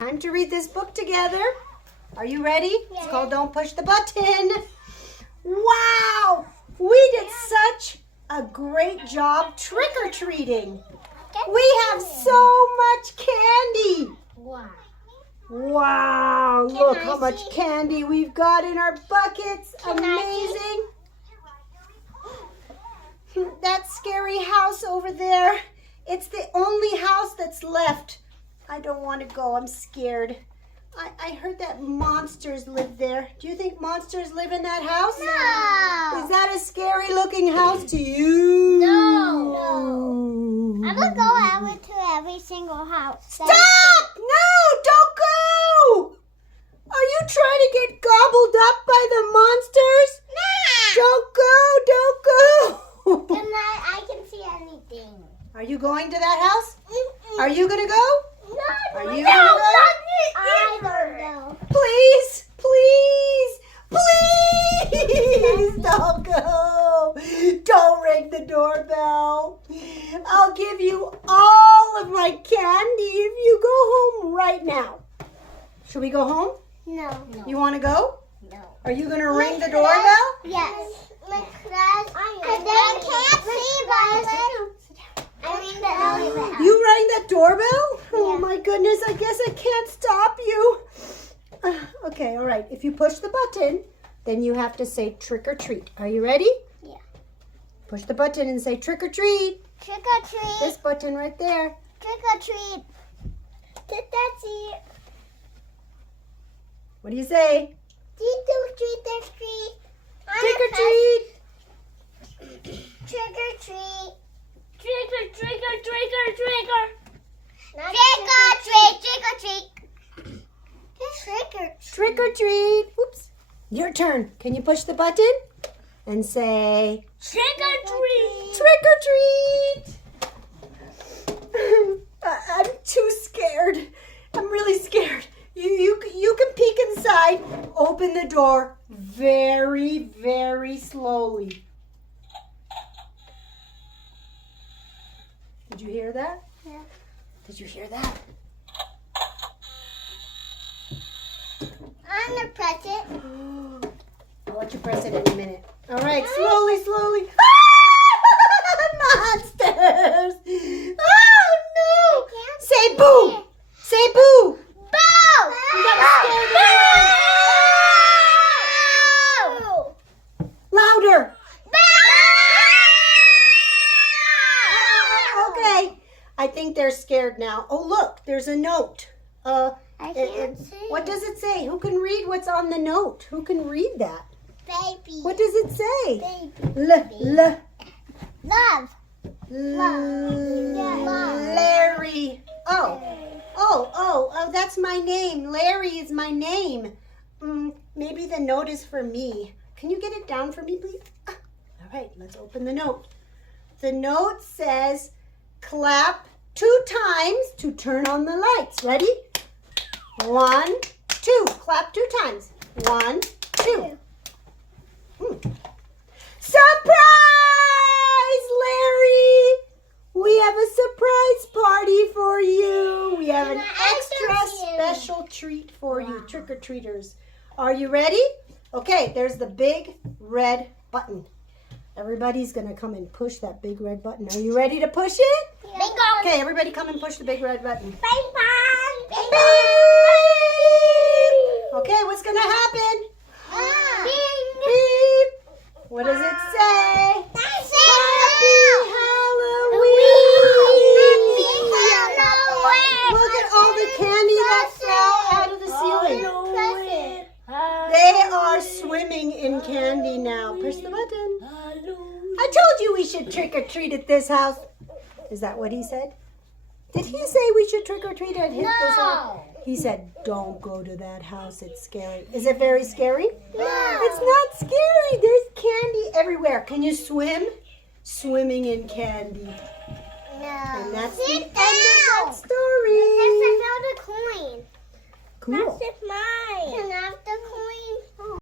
Time to read this book together. Are you ready? Yeah. It's called Don't Push the Button. Wow! We did such a great job trick-or-treating. We have so much candy. Wow. Wow! Can Look I how much see? candy we've got in our buckets. Can I Amazing. That scary house over there. It's the only house that's left. I don't want to go. I'm scared. I heard that monsters live there. Do you think monsters live in that house? No. Is that a scary looking house to you? No. I'm going to go out into every single house. Stop! No, don't go! Are you trying to get gobbled up by the monsters? No. Don't go! Can I can see anything. Are you going to that house? Are you going to go? No. Are you no, gonna go? I don't know. Please, please, please don't go. Don't ring the doorbell. I'll give you all of my candy if you go home right now. Should we go home? No. You want to go? No. Are you going to ring the doorbell? Yes. Because I can't see Violet. I ring the doorbell. You rang that doorbell? Oh Yeah. my goodness, I guess I can't stop you. Okay, all right. If you push the button, then you have to say trick or treat. Are you ready? Yeah. Push the button and say trick or treat. Trick or treat. This button right there. Trick or treat. That's it. What do you say? Trick or treat. Trick or treat. Trick or treat. Trick or treat or trick or Trick or treat. Trick or treat. Trick or treat. Trick or treat. Oops. Your turn. Can you push the button and say trick or treat. trick or treat? I'm too scared. I'm really scared. You can peek inside. Open the door very, very slowly. Did you hear that? Yeah. Did you hear that? I'm gonna press it. I'll let you press it in a minute. All right, slowly. Monsters! Oh no! Say boo! Say boo! Boo! You gotta scare them away. Louder! Okay. I think they're scared now. Oh look, there's a note. I can't see. What does it say? Who can read what's on the note? Who can read that? Baby. What does it say? Baby. Love. Larry. Oh, that's my name. Larry is my name. Maybe the note is for me. Can you get it down for me, please? All right, let's open the note. The note says, clap 2 times to turn on the lights. Ready? 1, 2. Clap 2 times. 1, 2. Surprise, Larry! We have a surprise party for you. We have an extra special treat for you, trick-or-treaters. Are you ready? Okay, there's the big red button. Everybody's going to come and push that big red button. Are you ready to push it? Bingo. Okay, everybody come and push the big red button. Bing bong. Bing Beep. Okay, what's going to happen? Bing. Beep. What does it say? Happy Halloween! Look at all the candy that fell out of the ceiling. They are swimming in candy now. Push the button. I told you we should trick or treat at this house. Is that what he said? Did he say we should trick or treat at this house? He said, don't go to that house. It's scary. Is it very scary? No. It's not scary. There's candy everywhere. Can you swim? Swimming in candy. No. And that's Sit the end of down. that story. I found a coin. Cool. That's mine. Can I have the coin?